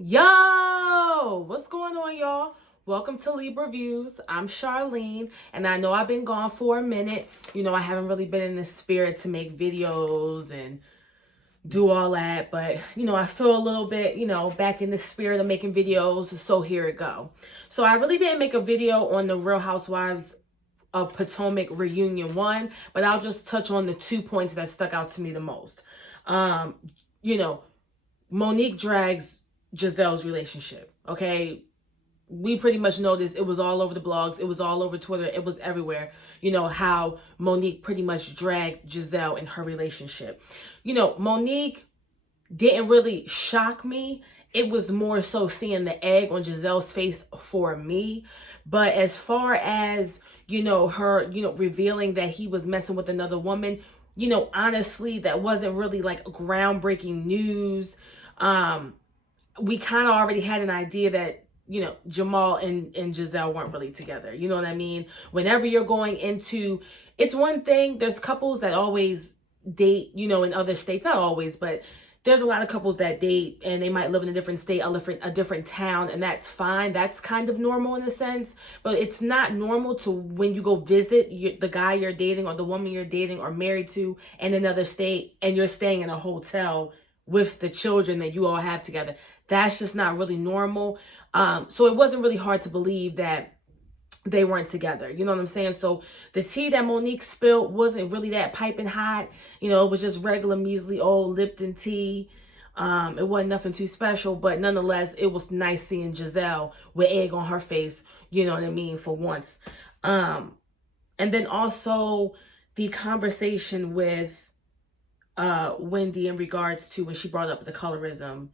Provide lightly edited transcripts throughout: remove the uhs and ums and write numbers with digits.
Yo, what's going on, y'all? Welcome to Libra Views. I'm Charlene, and I know I've been gone for a minute. I haven't really been in the spirit to make videos and do all that, but I feel a little bit, back in the spirit of making videos, so here it go. So I really didn't make a video on the Real Housewives of Potomac Reunion 1, but I'll just touch on the 2 points that stuck out to me the most. You know, Monique drags Giselle's relationship. Okay. We pretty much know this. It was all over the blogs. It was all over Twitter. It was everywhere. How Monique pretty much dragged Giselle in her relationship. Monique didn't really shock me. It was more so seeing the egg on Giselle's face for me. But as far as, her, revealing that he was messing with another woman, honestly, that wasn't really like groundbreaking news. We kind of already had an idea that, Jamal and Giselle weren't really together. You know what I mean? Whenever you're going into, it's one thing, there's couples that always date, in other states, not always, but there's a lot of couples that date and they might live in a different state, a different town, and that's fine. That's kind of normal in a sense, but it's not normal to when you go visit the guy you're dating or the woman you're dating or married to in another state and you're staying in a hotel with the children that you all have together. That's just not really normal. So it wasn't really hard to believe that they weren't together. You know what I'm saying? So the tea that Monique spilled wasn't really that piping hot. It was just regular measly old Lipton tea. It wasn't nothing too special, but nonetheless, it was nice seeing Giselle with egg on her face, you know what I mean, for once. And then also the conversation with Wendy in regards to when she brought up the colorism,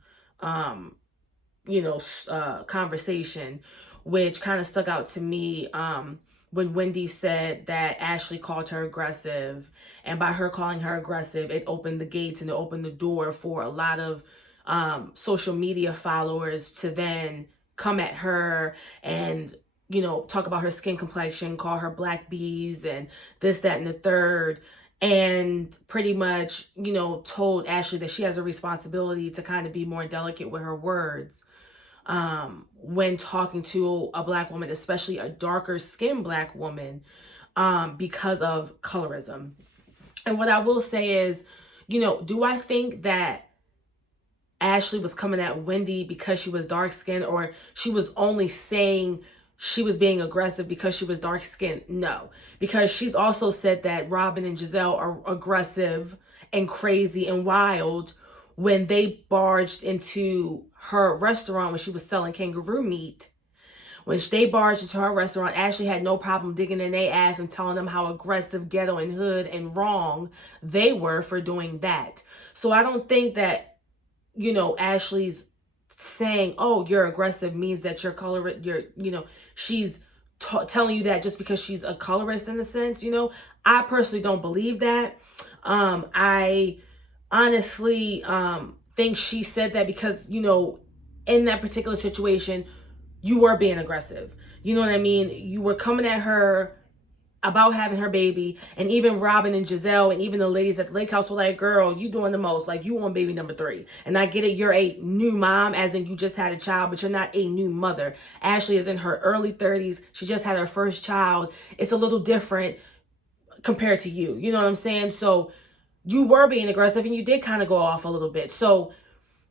conversation, which kind of stuck out to me when Wendy said that Ashley called her aggressive. And by her calling her aggressive, it opened the gates and it opened the door for a lot of social media followers to then come at her and, talk about her skin complexion, call her black bees and this, that, and the third. And pretty much, told Ashley that she has a responsibility to kind of be more delicate with her words when talking to a black woman, especially a darker skinned black woman, because of colorism. And what I will say is, do I think that Ashley was coming at Wendy because she was dark skinned, or she was only saying she was being aggressive because she was dark skinned? No, because she's also said that Robin and Giselle are aggressive and crazy and wild when they barged into her restaurant when she was selling kangaroo meat. When they barged into her restaurant, Ashley had no problem digging in their ass and telling them how aggressive, ghetto, and hood and wrong they were for doing that. So I don't think that, Ashley's saying, oh, you're aggressive means that you're colorist, she's telling you that just because she's a colorist in a sense. I personally don't believe that. I honestly think she said that because, in that particular situation, you were being aggressive. You know what I mean? You were coming at her about having her baby, and even Robin and Giselle and even the ladies at the lake house were like, girl, you doing the most. Like, you on baby number 3. And I get it, you're a new mom, as in you just had a child, but you're not a new mother. Ashley is in her early 30s. She just had her first child. It's a little different compared to you. You know what I'm saying? So you were being aggressive and you did kind of go off a little bit. So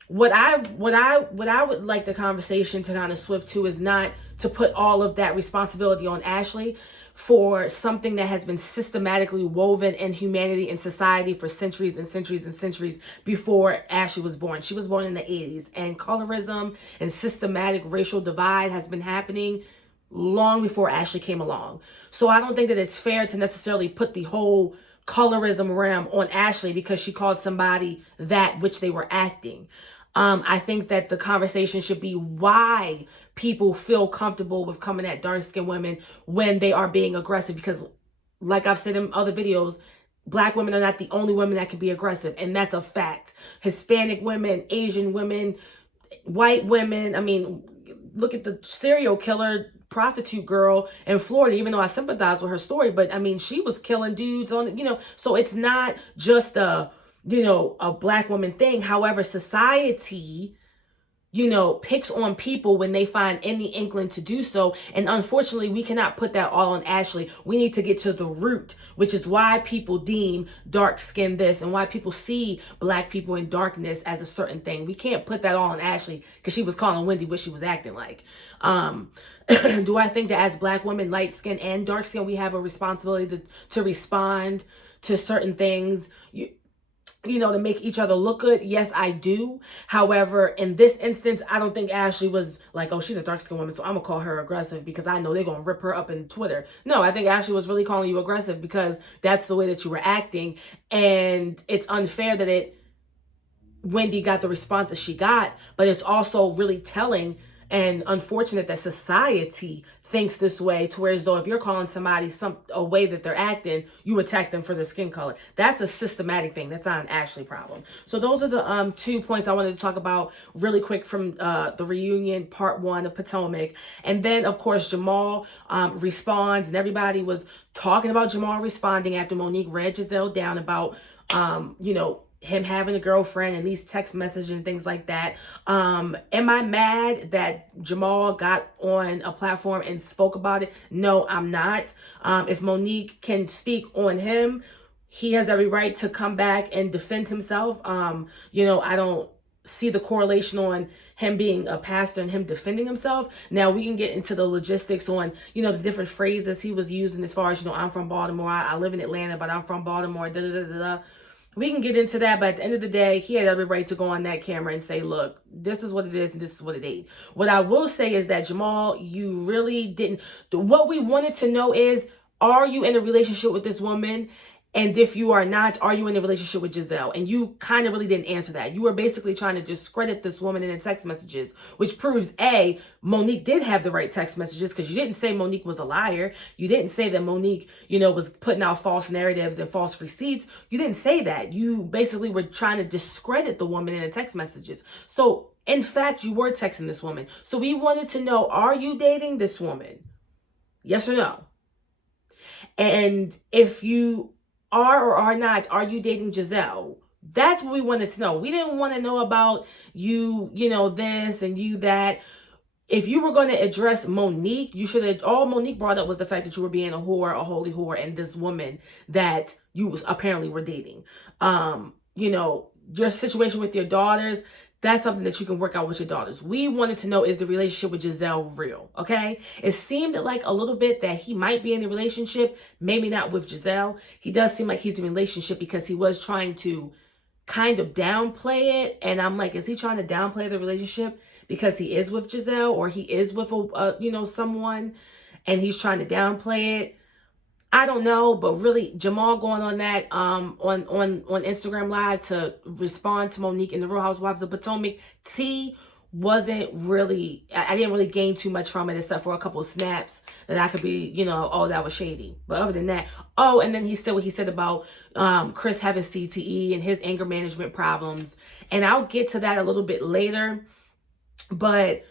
what I would like the conversation to kind of swift to is not to put all of that responsibility on Ashley for something that has been systematically woven in humanity and society for centuries and centuries and centuries before Ashley was born. She was born in the 80s, and colorism and systematic racial divide has been happening long before Ashley came along. So I don't think that it's fair to necessarily put the whole colorism realm on Ashley because she called somebody that which they were acting. I think that the conversation should be why people feel comfortable with coming at dark-skinned women when they are being aggressive. Because like I've said in other videos, Black women are not the only women that can be aggressive. And that's a fact. Hispanic women, Asian women, white women. I mean, look at the serial killer prostitute girl in Florida, even though I sympathize with her story, but I mean, she was killing dudes on, so it's not just a Black woman thing. However, society picks on people when they find any inkling to do so. And unfortunately, we cannot put that all on Ashley. We need to get to the root, which is why people deem dark skin this and why people see black people in darkness as a certain thing. We can't put that all on Ashley because she was calling Wendy what she was acting like. Do I think that as black women, light skin and dark skin, we have a responsibility to respond to certain things? To make each other look good? Yes, I do. However, in this instance, I don't think Ashley was like, oh, she's a dark-skinned woman, so I'm gonna call her aggressive because I know they're gonna rip her up in Twitter. No, I think Ashley was really calling you aggressive because that's the way that you were acting. And it's unfair that Wendy got the response that she got, but it's also really telling and unfortunate that society thinks this way, to where as though if you're calling somebody a way that they're acting, you attack them for their skin color. That's a systematic thing. That's not an Ashley problem. So those are the 2 points I wanted to talk about really quick from the reunion part 1 of Potomac. And then of course Jamal responds, and everybody was talking about Jamal responding after Monique read Giselle down about him having a girlfriend and these text messages and things like that. Am I mad that Jamal got on a platform and spoke about it? No, I'm not. If Monique can speak on him, he has every right to come back and defend himself. I don't see the correlation on him being a pastor and him defending himself. Now we can get into the logistics on, the different phrases he was using as far as, I'm from Baltimore, I live in Atlanta, but I'm from Baltimore, da da da da da. We can get into that, but at the end of the day, he had every right to go on that camera and say, look, this is what it is and this is what it ain't. What I will say is that, Jamal, you really didn't. What we wanted to know is, are you in a relationship with this woman? And if you are not, are you in a relationship with Giselle? And you kind of really didn't answer that. You were basically trying to discredit this woman in the text messages, which proves, A, Monique did have the right text messages, because you didn't say Monique was a liar. You didn't say that Monique, was putting out false narratives and false receipts. You didn't say that. You basically were trying to discredit the woman in the text messages. So, in fact, you were texting this woman. So we wanted to know, are you dating this woman? Yes or no? And if you are or are not, are you dating Giselle? That's what we wanted to know. We didn't want to know about you, this and you that. If you were going to address Monique, you should have, all Monique brought up was the fact that you were being a whore, a holy whore, and this woman that you apparently were dating. Your situation with your daughters, that's something that you can work out with your daughters. We wanted to know, is the relationship with Giselle real? Okay. It seemed like a little bit that he might be in a relationship, maybe not with Giselle. He does seem like he's in a relationship because he was trying to kind of downplay it. And I'm like, is he trying to downplay the relationship because he is with Giselle, or he is with someone and he's trying to downplay it? I don't know, but really Jamal going on that on Instagram Live to respond to Monique in the Real Housewives of Potomac, wasn't really, I didn't really gain too much from it except for a couple of snaps that I could be, oh, that was shady. But other than that, and then he said what he said about Chris having CTE and his anger management problems. And I'll get to that a little bit later. But,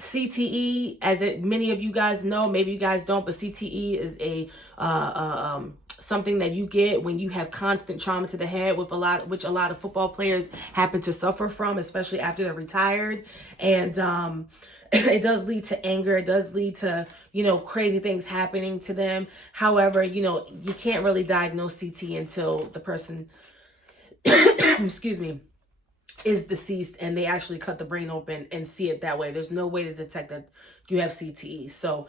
CTE, as many of you guys know, maybe you guys don't, but CTE is something that you get when you have constant trauma to the head, which a lot of football players happen to suffer from, especially after they're retired. And it does lead to anger. It does lead to, crazy things happening to them. However, you can't really diagnose CTE until the person, excuse me, is deceased and they actually cut the brain open and see it that way. There's no way to detect that you have CTE. So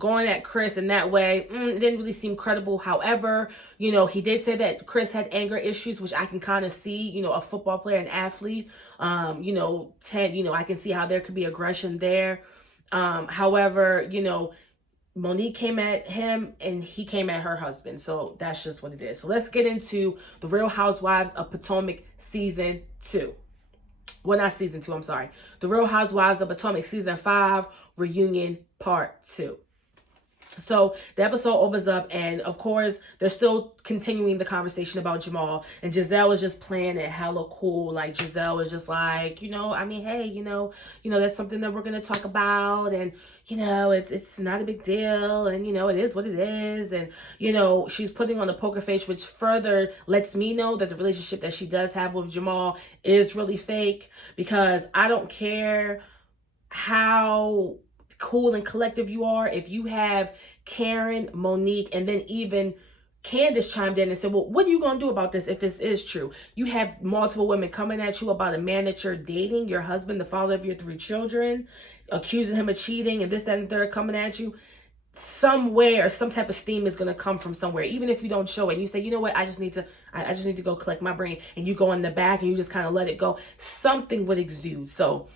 going at Chris in that way, it didn't really seem credible. However, he did say that Chris had anger issues, which I can kind of see, a football player, an athlete, Ted, I can see how there could be aggression there. However, Monique came at him and he came at her husband. So that's just what it is. So let's get into the Real Housewives of Potomac season 2. Well, not season 2, I'm sorry. The Real Housewives of Potomac season 5 reunion part 2. So the episode opens up, and of course, they're still continuing the conversation about Jamal. And Giselle is just playing it hella cool. Like, Giselle is just like, I mean, hey, that's something that we're gonna talk about, and it's not a big deal, and it is what it is. And she's putting on a poker face, which further lets me know that the relationship that she does have with Jamal is really fake, because I don't care how cool and collective you are. If you have Karen, Monique, and then even Candace chimed in and said, well, what are you going to do about this if this is true? You have multiple women coming at you about a man that you're dating, your husband, the father of your 3 children, accusing him of cheating, and this, that, and third coming at you. Somewhere, some type of steam is going to come from somewhere, even if you don't show it. And you say, you know what, I just need to go collect my brain. And you go in the back and you just kind of let it go. Something would exude. So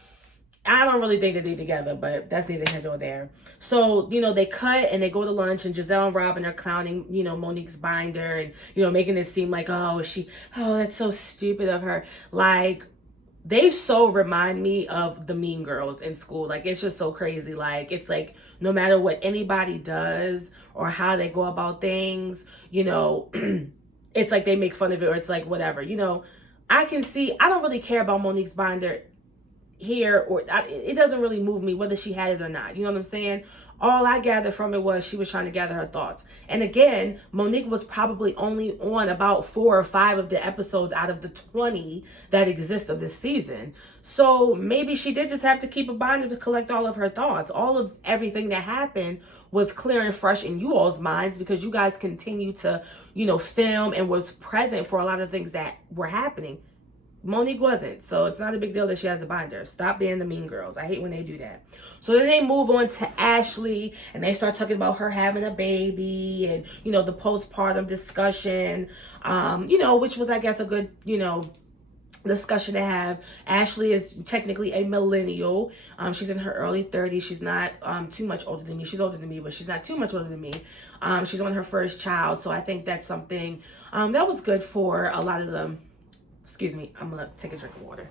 I don't really think that they're together, but that's neither here nor there. So, they cut and they go to lunch, and Giselle and Robin are clowning, Monique's binder, and, making it seem like, oh, that's so stupid of her. Like, they so remind me of the Mean Girls in school. Like, it's just so crazy. Like, it's like, no matter what anybody does or how they go about things, it's like they make fun of it, or it's like, whatever, I don't really care about Monique's binder here, or it doesn't really move me whether she had it or not. You know what I'm saying? All I gathered from it was she was trying to gather her thoughts. And again, Monique was probably only on about 4 or 5 of the episodes out of the 20 that exist of this season. So maybe she did just have to keep a binder to collect all of her thoughts. All of everything that happened was clear and fresh in you all's minds, because you guys continue to, film and was present for a lot of things that were happening. Monique wasn't, so it's not a big deal that she has a binder. Stop being the Mean Girls. I hate when they do that. So then they move on to Ashley, and they start talking about her having a baby, and the postpartum discussion, which was, I guess, a good discussion to have. Ashley is technically a millennial. She's in her early 30s. She's not too much older than me. She's older than me, but she's not too much older than me. She's on her first child, so I think that's something that was good for a lot of them. Excuse me, I'm gonna take a drink of water.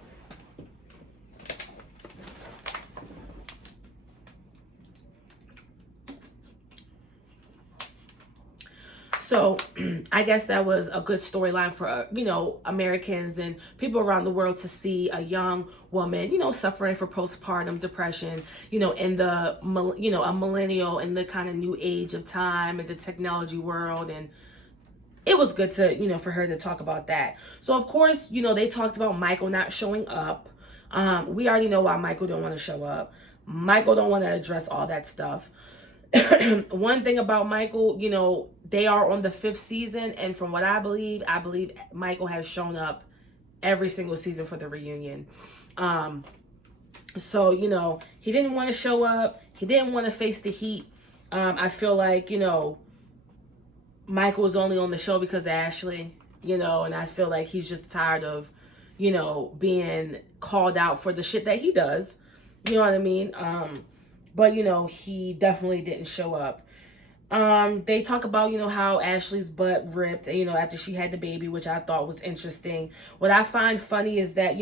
So I guess that was a good storyline for, Americans and people around the world to see a young woman, suffering from postpartum depression, in the, a millennial in the kind of new age of time and the technology world. And it was good to, for her to talk about that. So, of course, they talked about Michael not showing up. We already know why Michael don't want to show up. Michael don't want to address all that stuff. One thing about Michael, they are on the 5th season. And from what I believe Michael has shown up every single season for the reunion. So, he didn't want to show up. He didn't want to face the heat. I feel like, Michael was only on the show because of Ashley, and I feel like he's just tired of, being called out for the shit that he does. You know what I mean? But, he definitely didn't show up. They talk about, how Ashley's butt ripped, after she had the baby, which I thought was interesting. What I find funny is that,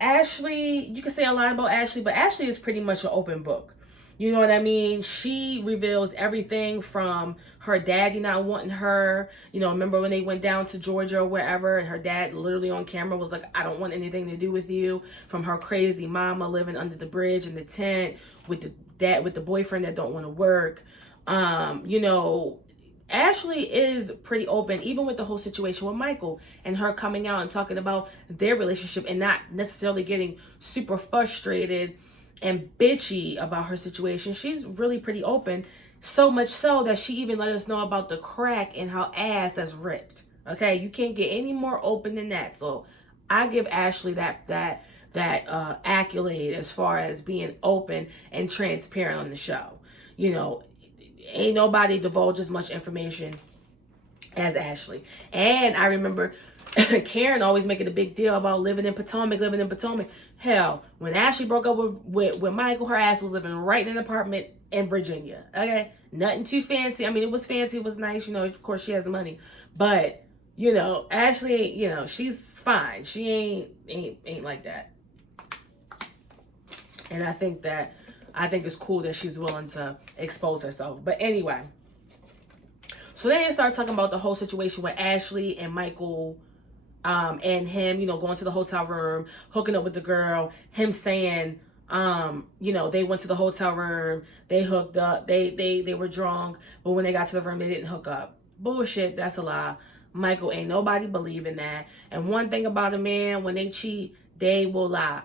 Ashley, you can say a lot about Ashley, but Ashley is pretty much an open book. You know what I mean? She reveals everything from her daddy not wanting her. Remember when they went down to Georgia or wherever, and her dad literally on camera was like, I don't want anything to do with you. From her crazy mama living under the bridge in the tent with the boyfriend that don't want to work. Ashley is pretty open, even with the whole situation with Michael and her coming out and talking about their relationship and not necessarily getting super frustrated and bitchy about her situation. She's really pretty open, so much so that she even let us know about the crack in her ass that's ripped. Okay, you can't get any more open than that. So I give Ashley that accolade as far as being open and transparent on the show. Ain't nobody divulge as much information as Ashley. And I remember Karen always making a big deal about living in Potomac. Hell, when Ashley broke up with Michael, her ass was living right in an apartment in Virginia. Okay, nothing too fancy. I mean, it was fancy, it was nice. Of course she has money, but Ashley, she's fine. She ain't like that. And I think that I think it's cool that she's willing to expose herself. But anyway, so then they start talking about the whole situation with Ashley and Michael, and him, going to the hotel room, hooking up with the girl, him saying, they went to the hotel room, they hooked up, they were drunk, but when they got to the room, they didn't hook up. Bullshit, that's a lie. Michael, ain't nobody believing that. And one thing about a man, when they cheat, they will lie.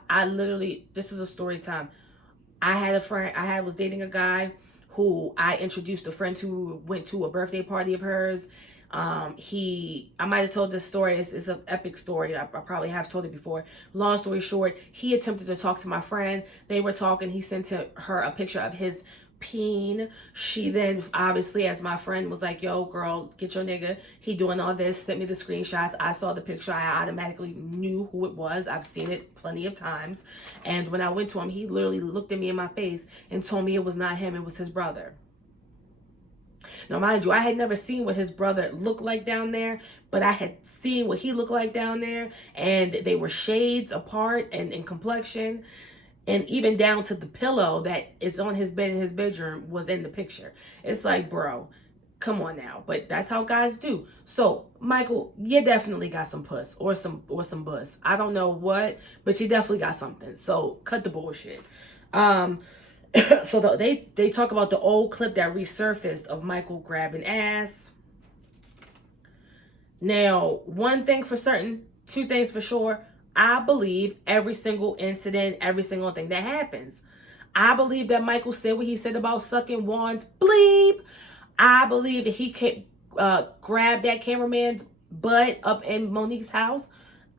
This is a story time. I had a friend, was dating a guy who I introduced a friend who went to a birthday party of hers. I might have told this story. It's an epic story. I probably have told it before. Long story short, he attempted to talk to my friend. They were talking. He sent her a picture of his peen. She then, obviously, as my friend was like, yo, girl, get your nigga. He doing all this. Sent me the screenshots. I saw the picture. I automatically knew who it was. I've seen it plenty of times. And when I went to him, he literally looked at me in my face and told me it was not him. It was his brother. Now, mind you, I had never seen what his brother looked like down there, but I had seen what he looked like down there, and they were shades apart and in complexion, and even down to the pillow that is on his bed in his bedroom was in the picture. It's like, bro, come on now. But that's how guys do. So, Michael, you definitely got some puss or some buzz. I don't know what, but you definitely got something. So, cut the bullshit. So they talk about the old clip that resurfaced of Michael grabbing ass. Now, one thing for certain, two things for sure. I believe every single incident, every single thing that happens. I believe that Michael said what he said about sucking Juan's bleep. I believe that he grabbed that cameraman's butt up in Monique's house.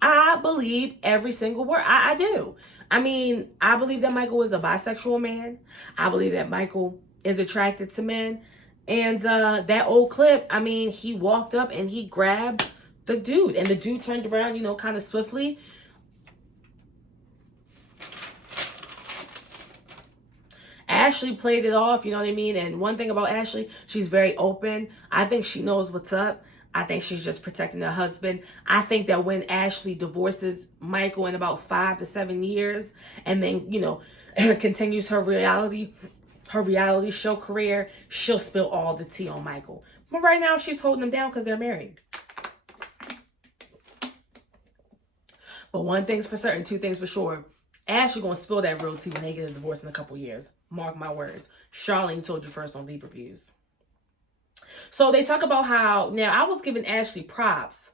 I believe every single word. I do. I mean, I believe that Michael is a bisexual man. I believe that Michael is attracted to men. And that old clip, I mean, he walked up and he grabbed the dude. And the dude turned around, kind of swiftly. Ashley played it off, you know what I mean? And one thing about Ashley, she's very open. I think she knows what's up. I think she's just protecting her husband. I think that when Ashley divorces Michael in about 5 to 7 years and then, continues her reality show career, she'll spill all the tea on Michael. But right now, she's holding him down because they're married. But one thing's for certain, two things for sure. Ashley gonna spill that real tea when they get a divorce in a couple years. Mark my words. Charlene told you first on Libra Views. So they talk about how, now I was giving Ashley props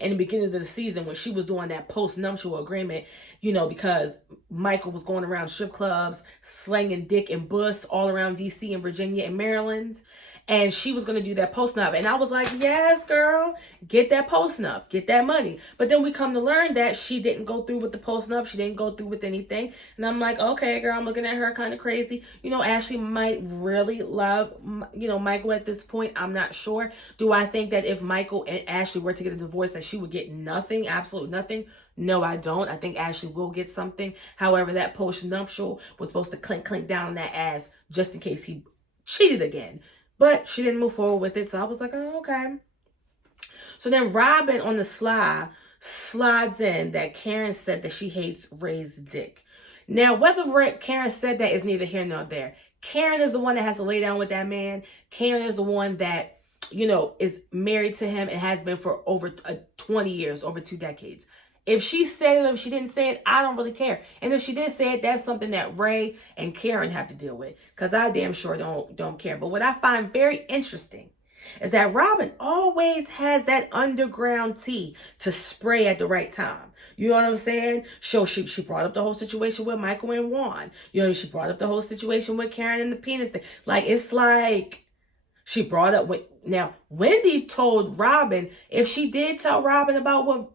in the beginning of the season when she was doing that post-nuptial agreement, because Michael was going around strip clubs, slanging dick and bus all around DC and Virginia and Maryland. And she was going to do that post-nup. And I was like, yes, girl, get that post-nup, get that money. But then we come to learn that she didn't go through with the post-nup. She didn't go through with anything. And I'm like, okay, girl, I'm looking at her kind of crazy. Ashley might really love, Michael at this point. I'm not sure. Do I think that if Michael and Ashley were to get a divorce that she would get nothing, absolute nothing? No, I don't. I think Ashley will get something. However, that post-nuptial was supposed to clink down on that ass just in case he cheated again. But she didn't move forward with it. So I was like, oh, okay. So then Robin on the slides in that Karen said that she hates Ray's dick. Now, whether Karen said that is neither here nor there. Karen is the one that has to lay down with that man. Karen is the one that, is married to him and has been for over 20 years, over 2 decades. If she said it or if she didn't say it, I don't really care. And if she did say it, that's something that Ray and Karen have to deal with. Because I damn sure don't care. But what I find very interesting is that Robin always has that underground tea to spray at the right time. You know what I'm saying? She brought up the whole situation with Michael and Juan. She brought up the whole situation with Karen and the penis thing. It's like she brought up now Wendy told Robin, if she did tell Robin about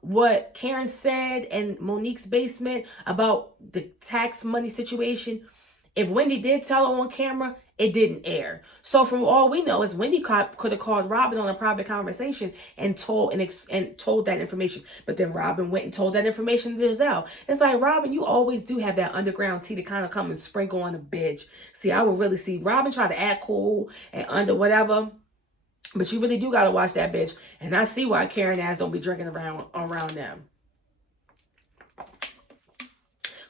what Karen said in Monique's basement about the tax money situation, if Wendy did tell her on camera, it didn't air. So from all we know is Wendy could have called Robin on a private conversation and told that information. But then Robin went and told that information to Giselle. It's like, Robin, you always do have that underground tea to kind of come and sprinkle on a bitch. See, I would really see Robin try to act cool and under whatever. But you really do got to watch that bitch. And I see why Karen ass don't be drinking around them.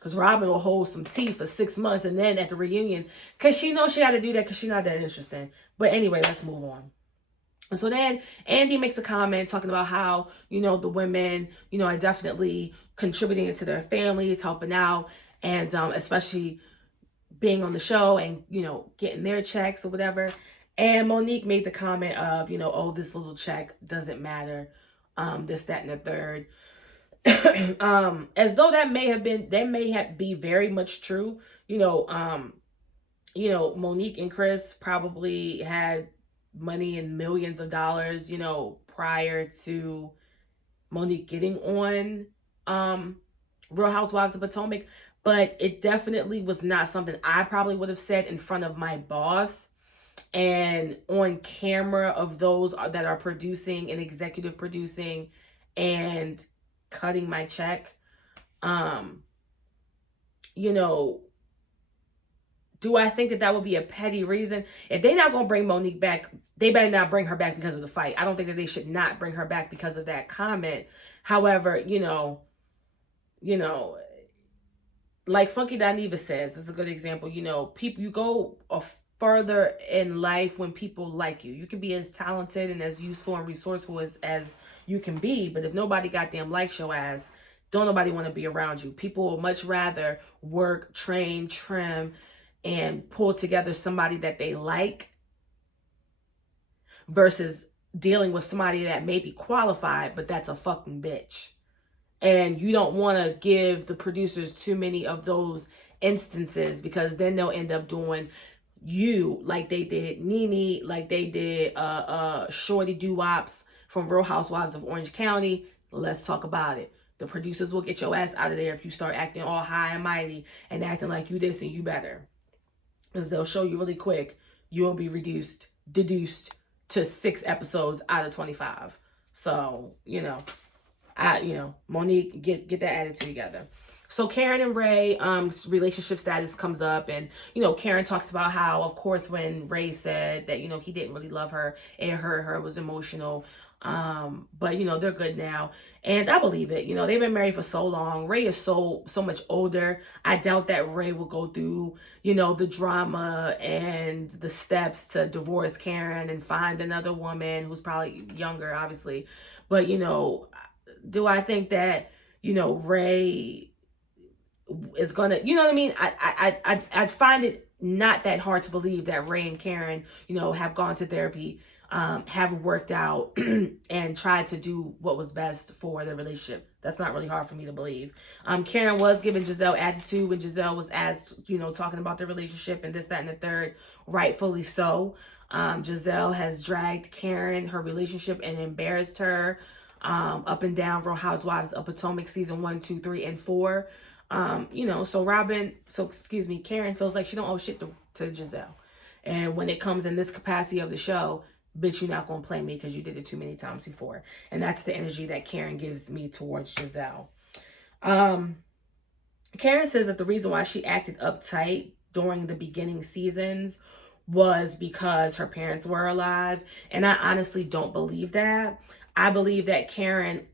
Because Robin will hold some tea for 6 months and then at the reunion, because she knows she got to do that because she's not that interesting. But anyway, let's move on. And so then Andy makes a comment talking about how, the women, are definitely contributing to their families, helping out, and especially being on the show and, getting their checks or whatever. And Monique made the comment of, oh, this little check doesn't matter, this, that, and the third. As though that may have be very much true. Monique and Chris probably had money in millions of dollars, prior to Monique getting on Real Housewives of Potomac. But it definitely was not something I probably would have said in front of my boss and on camera of those that are producing and executive producing and cutting my check. Do I think that would be a petty reason? If they're not going to bring Monique back, they better not bring her back because of the fight. I don't think that they should not bring her back because of that comment. However, like Funky Dineva says, this is a good example. People, you go further in life when people like you. You can be as talented and as useful and resourceful as you can be, but if nobody goddamn likes your ass, don't nobody want to be around you. People will much rather work, train, trim, and pull together somebody that they like versus dealing with somebody that may be qualified, but that's a fucking bitch. And you don't want to give the producers too many of those instances, because then they'll end up doing you like they did Nene, like they did Shorty Doo-Wops from Real Housewives of Orange County. Let's talk about it. The producers will get your ass out of there if you start acting all high and mighty and acting like you this and you better. Because they'll show you really quick, you will be deduced to 6 episodes out of 25. So, Monique, get that attitude together. So Karen and Ray, relationship status comes up, and, Karen talks about how, of course, when Ray said that, he didn't really love her, it hurt her, it was emotional. But they're good now, and I believe it. They've been married for so long. Ray is so much older. I doubt that Ray will go through the drama and the steps to divorce Karen and find another woman who's probably younger, obviously. But do I think that Ray is gonna, what I mean? I find it not that hard to believe that Ray and Karen have gone to therapy, have worked out and tried to do what was best for the relationship. That's not really hard for me to believe. Karen was giving Giselle attitude when Giselle was asked, talking about the relationship and this, that, and the third, rightfully so. Giselle has dragged Karen, her relationship, and embarrassed her up and down Real Housewives of Potomac season 1, 2, 3, and 4. Karen feels like she don't owe shit to Giselle. And when it comes in this capacity of the show, bitch, you're not going to play me because you did it too many times before. And that's the energy that Karen gives me towards Giselle. Karen says that the reason why she acted uptight during the beginning seasons was because her parents were alive. And I honestly don't believe that. I believe that Karen,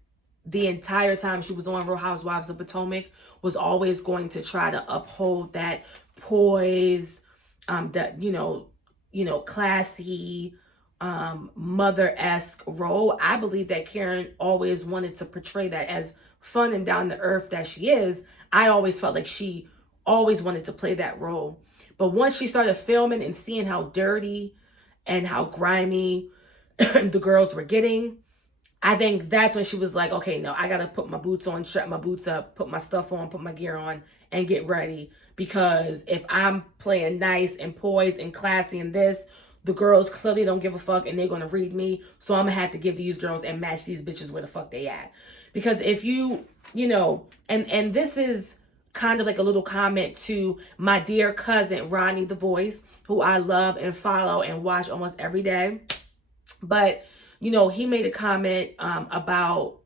the entire time she was on Real Housewives of Potomac, was always going to try to uphold that poise, that, classy, mother-esque role. I believe that Karen always wanted to portray that. As fun and down to earth that she is, I always felt like she always wanted to play that role. But once she started filming and seeing how dirty and how grimy the girls were getting, I think that's when she was like, okay, no, I got to put my boots on, strap my boots up, put my stuff on, put my gear on, and get ready. Because if I'm playing nice and poised and classy in this, the girls clearly don't give a fuck and they're going to read me. So I'm going to have to give these girls and match these bitches where the fuck they at. Because if and this is kind of like a little comment to my dear cousin, Rodney the Voice, who I love and follow and watch almost every day. But he made a comment about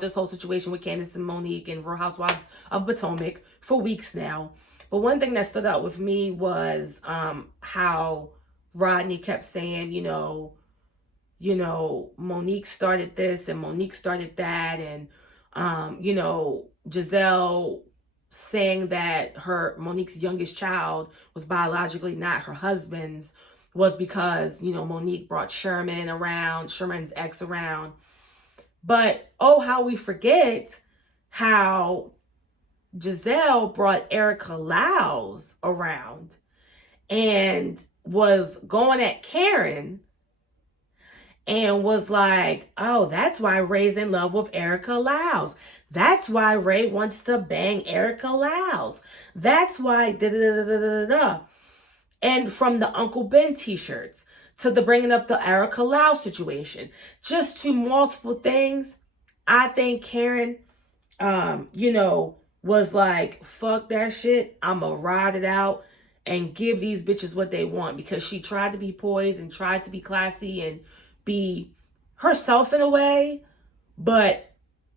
this whole situation with Candace and Monique and Real Housewives of Potomac for weeks now. But one thing that stood out with me was how Rodney kept saying, Monique started this and Monique started that. And, Giselle saying that Monique's youngest child was biologically not her husband's was because, Monique brought Sherman's ex around. But, oh, how we forget how Giselle brought Erica Lyles around and was going at Karen and was like, oh, that's why Ray's in love with Erica Lyles. That's why Ray wants to bang Erica Lyles. That's why da-da-da-da-da-da. And from the Uncle Ben t-shirts to the bringing up the Erica Lyles situation, just to multiple things, I think Karen, was like, fuck that shit. I'ma ride it out and give these bitches what they want, because she tried to be poised and tried to be classy and be herself in a way. But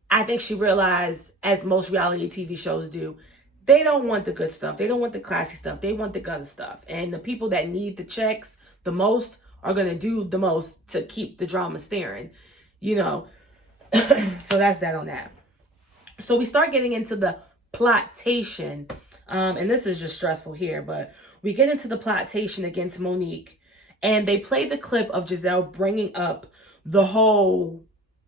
I think she realized, as most reality TV shows do, they don't want the good stuff. They don't want the classy stuff. They want the gutter stuff. And the people that need the checks the most are going to do the most to keep the drama staring, So that's that on that. So we start getting into the plotation. And this is just stressful here, but we get into the plotation against Monique. And they play the clip of Giselle bringing up the whole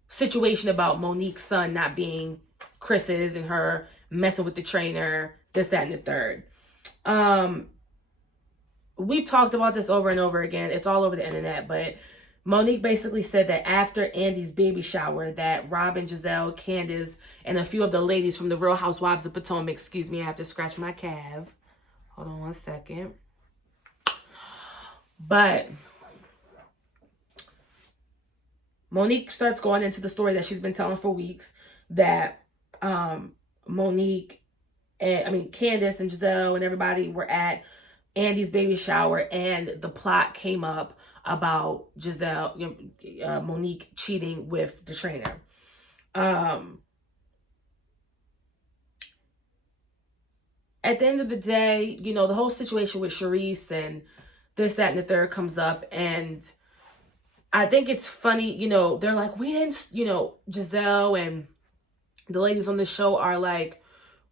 situation about Monique's son not being Chris's and her messing with the trainer, this, that, and the third. We've talked about this over and over again. It's all over the internet, but Monique basically said that after Andy's baby shower, that Robin, Giselle, Candace, and a few of the ladies from the Real Housewives of Potomac, excuse me, I have to scratch my calf. Hold on one second. But Monique starts going into the story that she's been telling for weeks, that Candace and Giselle and everybody were at Andy's baby shower, and the plot came up about Monique cheating with the trainer. At the end of the day, the whole situation with Charisse and this, that, and the third comes up, and I think it's funny, they're like, we didn't, Giselle and the ladies on the show are like,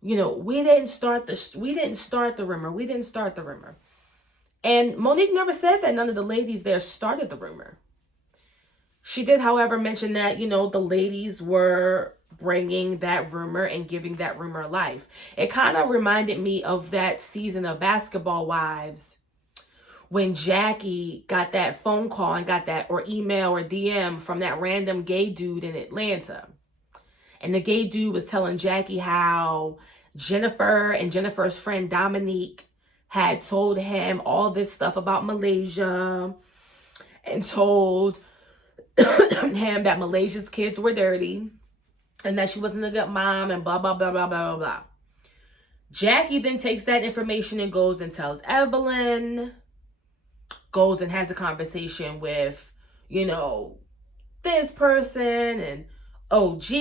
we didn't start the rumor. And Monique never said that none of the ladies there started the rumor. She did, however, mention that, the ladies were bringing that rumor and giving that rumor life. It kind of reminded me of that season of Basketball Wives, when Jackie got that phone call and got that, or email or DM from that random gay dude in Atlanta. And the gay dude was telling Jackie how Jennifer and Jennifer's friend Dominique had told him all this stuff about Malaysia and told him that Malaysia's kids were dirty and that she wasn't a good mom and blah, blah, blah, blah, blah, blah, blah. Jackie then takes that information and goes and tells Evelyn, goes and has a conversation with, this person and OG,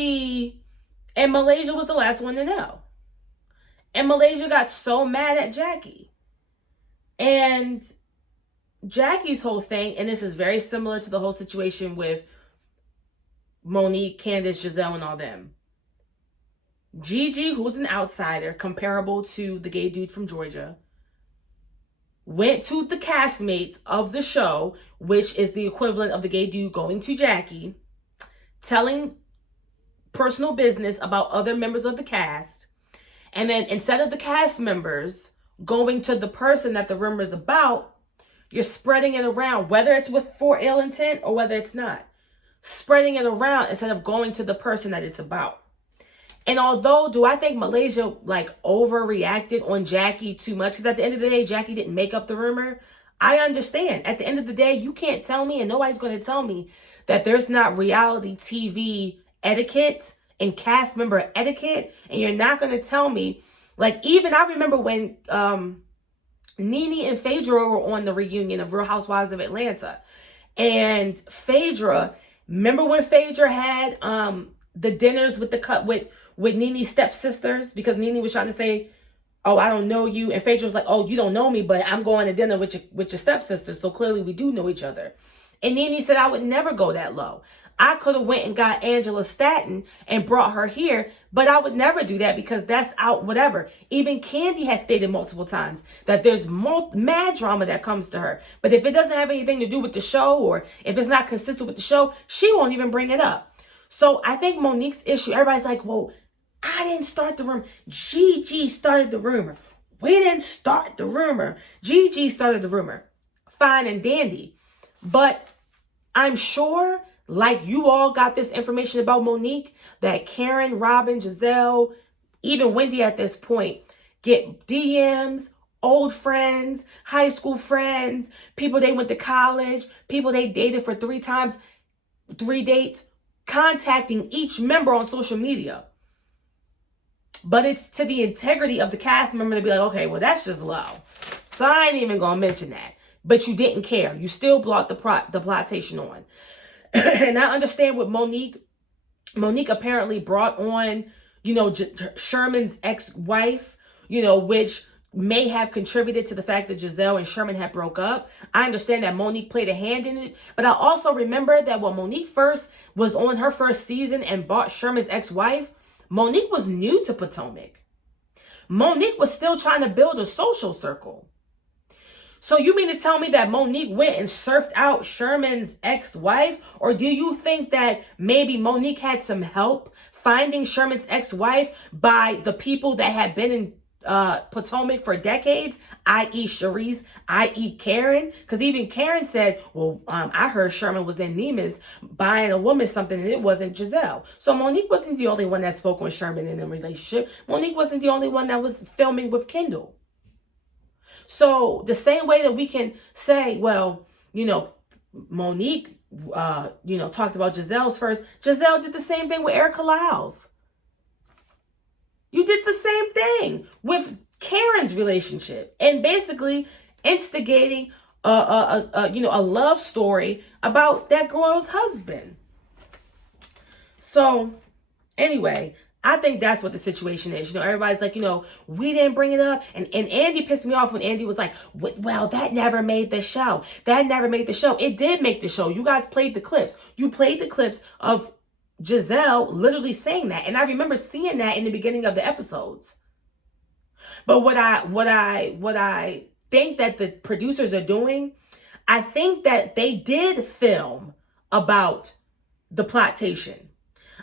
and Malaysia was the last one to know. And Malaysia got so mad at Jackie. And Jackie's whole thing, and this is very similar to the whole situation with Monique, Candace, Giselle, and all them. Gigi, who's an outsider, comparable to the gay dude from Georgia, went to the castmates of the show, which is the equivalent of the gay dude going to Jackie, telling personal business about other members of the cast. And then instead of the cast members going to the person that the rumor is about, you're spreading it around, whether it's for ill intent or whether it's not. Spreading it around instead of going to the person that it's about. And although, do I think Malaysia overreacted on Jackie too much? Because at the end of the day, Jackie didn't make up the rumor. I understand. At the end of the day, you can't tell me, and nobody's going to tell me, that there's not reality TV etiquette and cast member etiquette. And you're not going to tell me, even I remember when Nene and Phaedra were on the reunion of Real Housewives of Atlanta. And Phaedra, remember when Phaedra had the dinners with Nene's stepsisters, because Nene was trying to say, oh, I don't know you. And Phaedra was like, oh, you don't know me, but I'm going to dinner with your stepsisters. So clearly we do know each other. And Nene said, I would never go that low. I could have went and got Angela Stanton and brought her here, but I would never do that because that's out whatever. Even Candy has stated multiple times that there's mad drama that comes to her. But if it doesn't have anything to do with the show, or if it's not consistent with the show, she won't even bring it up. So I think Monique's issue, everybody's like, well, I didn't start the rumor. Gigi started the rumor. We didn't start the rumor. Gigi started the rumor. Fine and dandy. But I'm sure, like you all got this information about Monique, that Karen, Robin, Giselle, even Wendy at this point, get DMs, old friends, high school friends, people they went to college, people they dated for 3 dates, contacting each member on social media. But it's to the integrity of the cast member to be like, okay, well, that's just low. So I ain't even going to mention that. But you didn't care. You still brought the plotation on. And I understand with Monique. Monique apparently brought on, Sherman's ex-wife, which may have contributed to the fact that Giselle and Sherman had broke up. I understand that Monique played a hand in it. But I also remember that when Monique first was on her first season and bought Sherman's ex-wife, Monique was new to Potomac. Monique was still trying to build a social circle. So you mean to tell me that Monique went and surfed out Sherman's ex-wife? Or do you think that maybe Monique had some help finding Sherman's ex-wife by the people that had been in Potomac for decades, i.e. Sharice, i.e. Karen? Because even Karen said, well, I heard Sherman was in Nemus buying a woman something and it wasn't Giselle. So Monique wasn't the only one that spoke on Sherman in a relationship. Monique wasn't the only one that was filming with Kendall. So the same way that we can say, well, Monique, talked about Giselle's first. Giselle did the same thing with Erica Lyles. You did the same thing with Karen's relationship and basically instigating a love story about that girl's husband. So anyway, I think that's what the situation is. Everybody's like, we didn't bring it up. And Andy pissed me off when Andy was like, well, that never made the show. That never made the show. It did make the show. You guys played the clips. You played the clips of Giselle literally saying that. And I remember seeing that in the beginning of the episodes. But what I think that the producers are doing, I think that they did film about the plotation.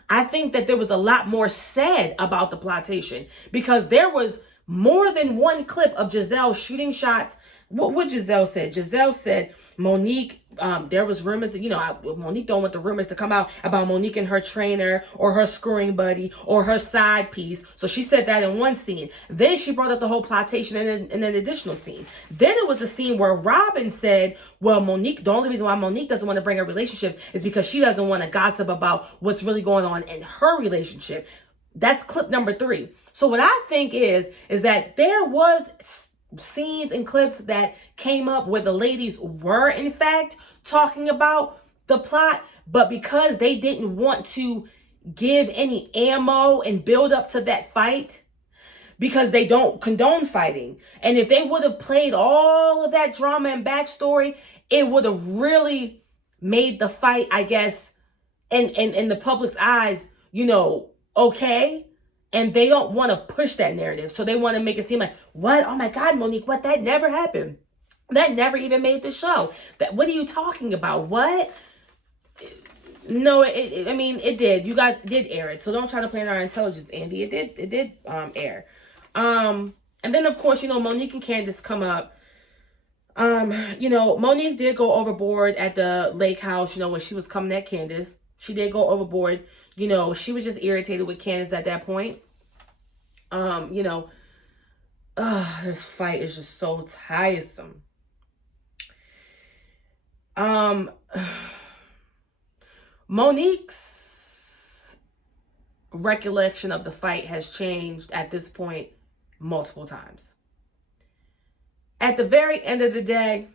I think that there was a lot more said about the plotation because there was more than one clip of Giselle shooting shots. What Giselle said? Giselle said Monique, there was rumors, Monique don't want the rumors to come out about Monique and her trainer or her screwing buddy or her side piece. So she said that in one scene. Then she brought up the whole plotation in an additional scene. Then it was a scene where Robin said, well, Monique, the only reason why Monique doesn't want to bring her relationships is because she doesn't want to gossip about what's really going on in her relationship. That's clip number 3. So what I think is that there was scenes and clips that came up where the ladies were in fact talking about the plot, but because they didn't want to give any ammo and build up to that fight, because they don't condone fighting, and if they would have played all of that drama and backstory, it would have really made the fight, I guess, in the public's eyes, okay. And they don't want to push that narrative. So they want to make it seem like, what? Oh my God, Monique, what? That never happened. That never even made the show. What are you talking about? What? No, it did. You guys did air it. So don't try to play on our intelligence, Andy. It did air. And then of course, Monique and Candace come up. Monique did go overboard at the lake house, when she was coming at Candace. She did go overboard. She was just irritated with Candace at that point. This fight is just so tiresome. Monique's recollection of the fight has changed at this point multiple times. At the very end of the day,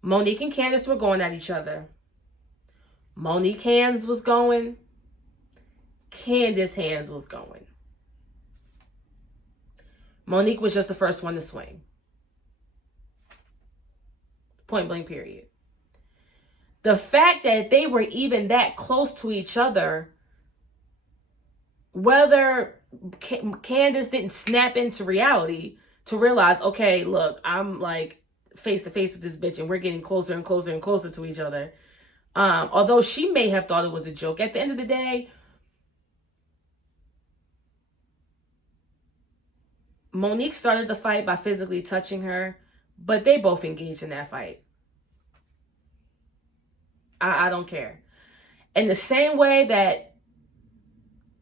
Monique and Candace were going at each other. Monique hands was going. Candace hands was going. Monique was just the first one to swing. Point blank, period. The fact that they were even that close to each other, whether Candace didn't snap into reality to realize, okay, look, I'm like face to face with this bitch and we're getting closer and closer and closer to each other. Although she may have thought it was a joke, at the end of the day, Monique started the fight by physically touching her, but they both engaged in that fight. I don't care. In the same way that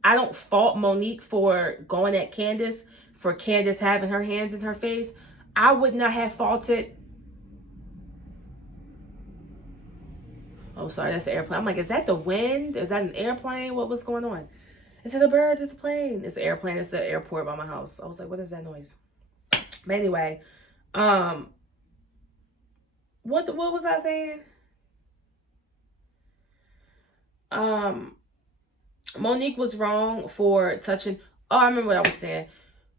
I don't fault Monique for going at Candace, for Candace having her hands in her face, I would not have faulted. Oh, sorry, that's the airplane. I'm like, is that the wind? Is that an airplane? What was going on? Is it a bird? It's a plane. It's an airplane. It's an airport by my house. I was like, what is that noise? But anyway, what was I saying? Monique was wrong for touching. Oh, I remember what I was saying.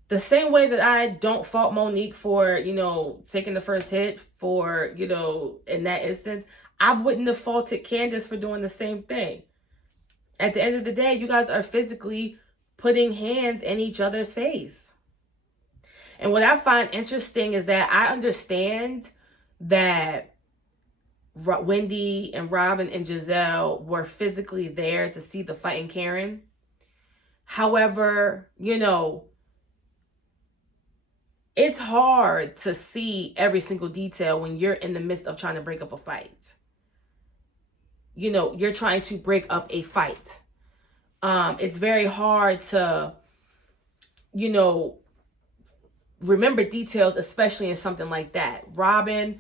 The same way that I don't fault Monique for, taking the first hit for, in that instance, I wouldn't have faulted Candace for doing the same thing. At the end of the day, you guys are physically putting hands in each other's face. And what I find interesting is that I understand that Wendy and Robin and Giselle were physically there to see the fight in Karen. However, it's hard to see every single detail when you're in the midst of trying to break up a fight. You're trying to break up a fight. It's very hard to, remember details, especially in something like that. Robin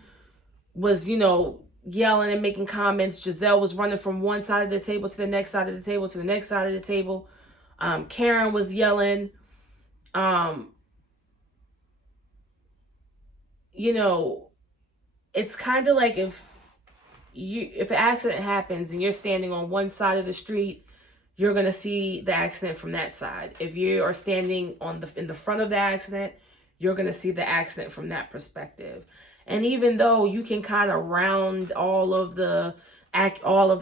was, yelling and making comments. Giselle was running from one side of the table to the next side of the table to the next side of the table. Karen was yelling. It's kind of like if an accident happens and you're standing on one side of the street, you're going to see the accident from that side. If you are standing in the front of the accident, you're going to see the accident from that perspective. And even though you can kind of round all of the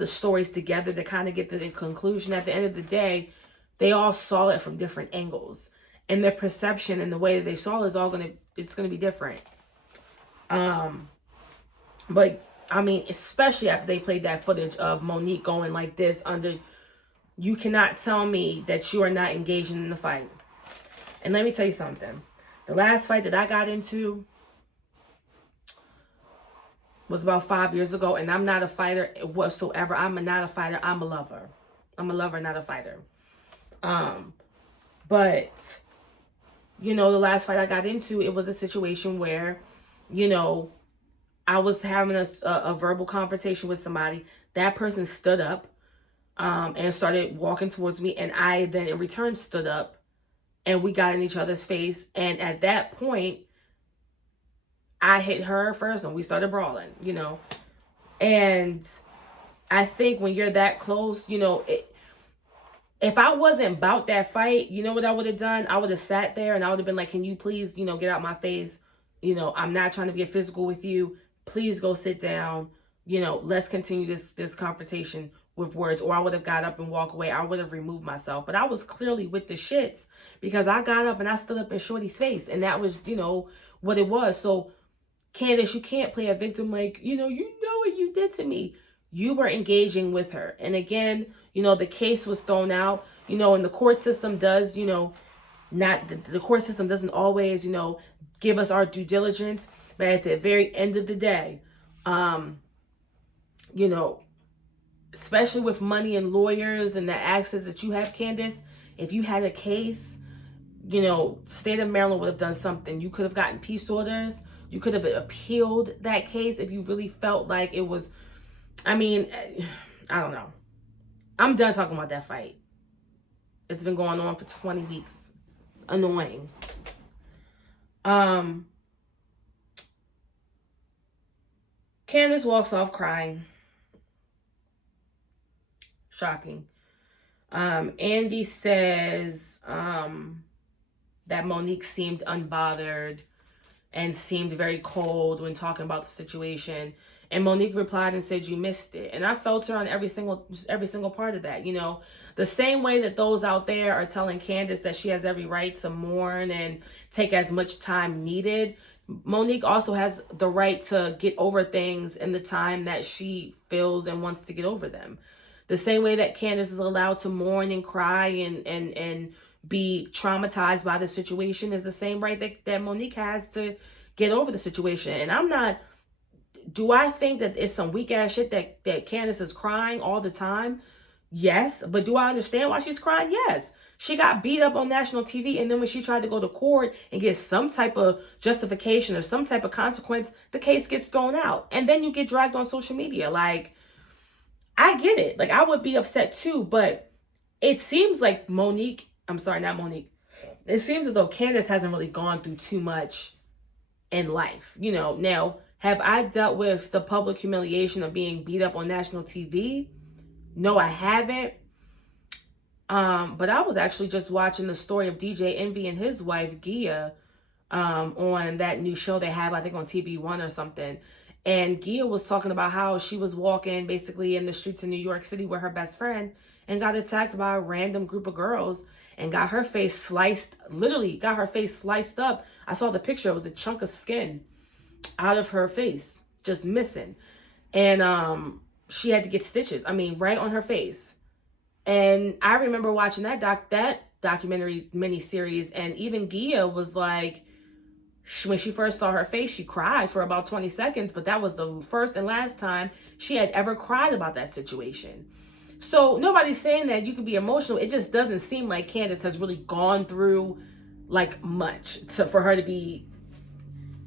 stories together to kind of get to the conclusion, at the end of the day, they all saw it from different angles. And their perception and the way that they saw it is it's going to be different. But I mean, especially after they played that footage of Monique going like this you cannot tell me that you are not engaging in the fight. And let me tell you something. The last fight that I got into was about 5 years ago, and I'm not a fighter whatsoever. I'm not a fighter. I'm a lover. I'm a lover, not a fighter. But the last fight I got into, it was a situation where, I was having a verbal confrontation with somebody. That person stood up and started walking towards me, and I then in return stood up, and we got in each other's face. And at that point, I hit her first and we started brawling, And I think when you're that close, if I wasn't about that fight, you know what I would have done? I would have sat there and I would have been like, can you please, get out my face? I'm not trying to get physical with you. Please go sit down. Let's continue this conversation with words. Or I would have got up and walked away. I would have removed myself. But I was clearly with the shits because I got up and I stood up in Shorty's face. And that was, what it was. So Candace, you can't play a victim like, you know what you did to me. You were engaging with her. And again, the case was thrown out, and the court system does, not the court system doesn't always, give us our due diligence. But at the very end of the day, especially with money and lawyers and the access that you have, Candace, if you had a case, state of Maryland would have done something. You could have gotten peace orders. You could have appealed that case if you really felt like it was, I don't know. I'm done talking about that fight. It's been going on for 20 weeks. It's annoying. Candace walks off crying. Shocking. Andy says that Monique seemed unbothered and seemed very cold when talking about the situation. And Monique replied and said, you missed it. And I felt her on every single part of that. You know, the same way that those out there are telling Candace that she has every right to mourn and take as much time needed, Monique also has the right to get over things in the time that she feels and wants to get over them. The same way that Candace is allowed to mourn and cry and be traumatized by the situation is the same right that Monique has to get over the situation. And I'm not, do I think that it's some weak ass shit that Candace is crying all the time? Yes. But do I understand why she's crying? Yes. She got beat up on national TV, and then when she tried to go to court and get some type of justification or some type of consequence, the case gets thrown out. And then you get dragged on social media. Like, I get it. Like, I would be upset too, but it seems like Monique, I'm sorry, not Monique. It seems as though Candace hasn't really gone through too much in life. You know, now, have I dealt with the public humiliation of being beat up on national TV? No, I haven't. But I was actually just watching the story of DJ Envy and his wife, Gia, on that new show they have, I think on TV One or something. And Gia was talking about how she was walking basically in the streets of New York City with her best friend and got attacked by a random group of girls and got her face sliced, literally got her face sliced up. I saw the picture. It was a chunk of skin out of her face, just missing. And she had to get stitches, I mean, right on her face. And I remember watching that documentary miniseries, and even Gia was like, when she first saw her face, she cried for about 20 seconds, but that was the first and last time she had ever cried about that situation. So nobody's saying that you can be emotional. It just doesn't seem like Candace has really gone through like much for her to be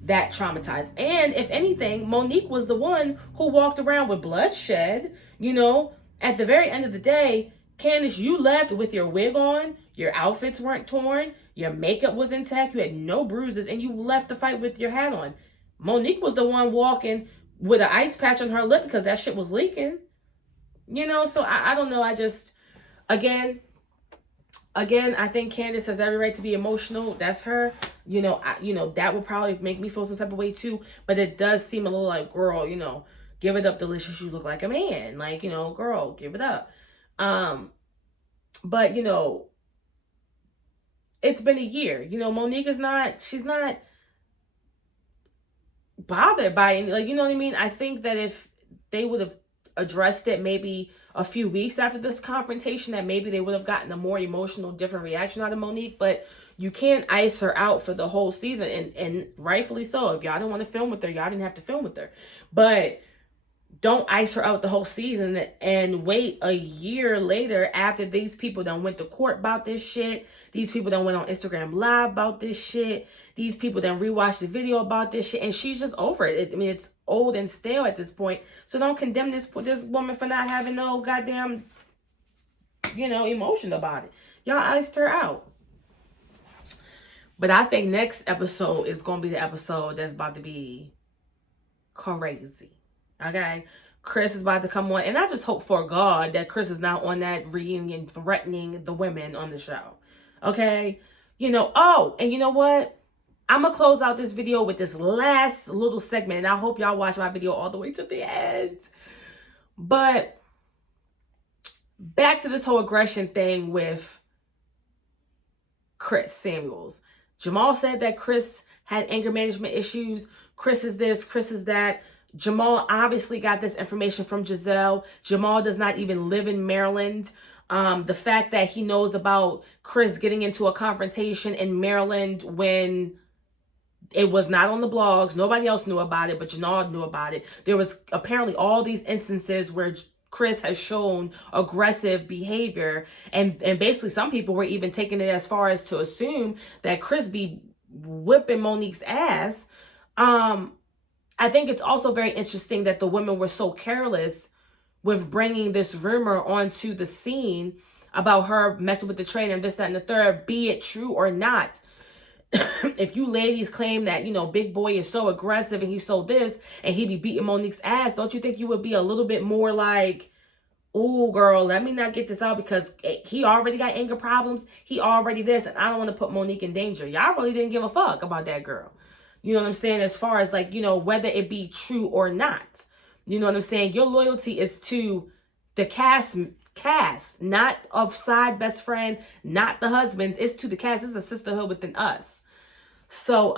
that traumatized. And if anything, Monique was the one who walked around with bloodshed. You know, at the very end of the day, Candace, you left with your wig on, your outfits weren't torn, your makeup was intact, you had no bruises, and you left the fight with your hat on. Monique was the one walking with an ice patch on her lip because that shit was leaking. You know, so I don't know. I just, again, I think Candace has every right to be emotional. That's her. You know, that would probably make me feel some type of way too. But it does seem a little like, girl, you know, give it up, Delicious. You look like a man. Like, you know, girl, give it up. But you know, it's been a year. You know, Monique is not, she's not bothered by any, like, you know what I mean? I think that if they would have addressed it maybe a few weeks after this confrontation, that maybe they would have gotten a more emotional, different reaction out of Monique. But you can't ice her out for the whole season, and rightfully so. If y'all didn't want to film with her, y'all didn't have to film with her. But don't ice her out the whole season and wait a year later after these people done went to court about this shit. These people done went on Instagram Live about this shit. These people done rewatched the video about this shit. And she's just over it. I mean, it's old and stale at this point. So don't condemn this woman for not having no goddamn, you know, emotion about it. Y'all iced her out. But I think next episode is going to be the episode that's about to be crazy. Okay, Chris is about to come on, and I just hope for God that Chris is not on that reunion threatening the women on the show. Okay, you know, oh, and you know what? I'm gonna close out this video with this last little segment, and I hope y'all watch my video all the way to the end. But back to this whole aggression thing with Chris Samuels. Jamal said that Chris had anger management issues. Chris is this, Chris is that. Jamal obviously got this information from Giselle. Jamal does not even live in Maryland. The fact that he knows about Chris getting into a confrontation in Maryland when it was not on the blogs, nobody else knew about it, but Jamal knew about it. There was apparently all these instances where Chris has shown aggressive behavior, and basically some people were even taking it as far as to assume that Chris be whipping Monique's ass. I think it's also very interesting that the women were so careless with bringing this rumor onto the scene about her messing with the trainer and this, that, and the third, be it true or not. If you ladies claim that, you know, Big Boy is so aggressive and he's so this and he be beating Monique's ass, don't you think you would be a little bit more like, oh, girl, let me not get this out because he already got anger problems. He already this, and I don't want to put Monique in danger. Y'all really didn't give a fuck about that girl. You know what I'm saying? As far as like, you know, whether it be true or not. You know what I'm saying? Your loyalty is to the cast, not of side best friend, not the husbands. It's to the cast. It's a sisterhood within us. So,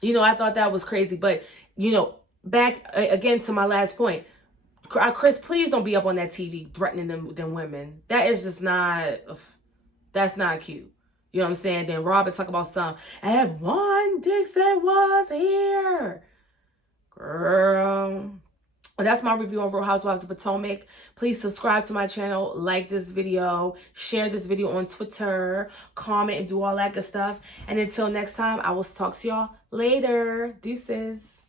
you know, I thought that was crazy. But, you know, back again to my last point. Chris, please don't be up on that TV threatening them women. That is just not, that's not cute. You know what I'm saying? Then Robin talk about some, if one Dixon was here. Girl. That's my review on Real Housewives of Potomac. Please subscribe to my channel, like this video, share this video on Twitter, comment, and do all that good stuff. And until next time, I will talk to y'all later. Deuces.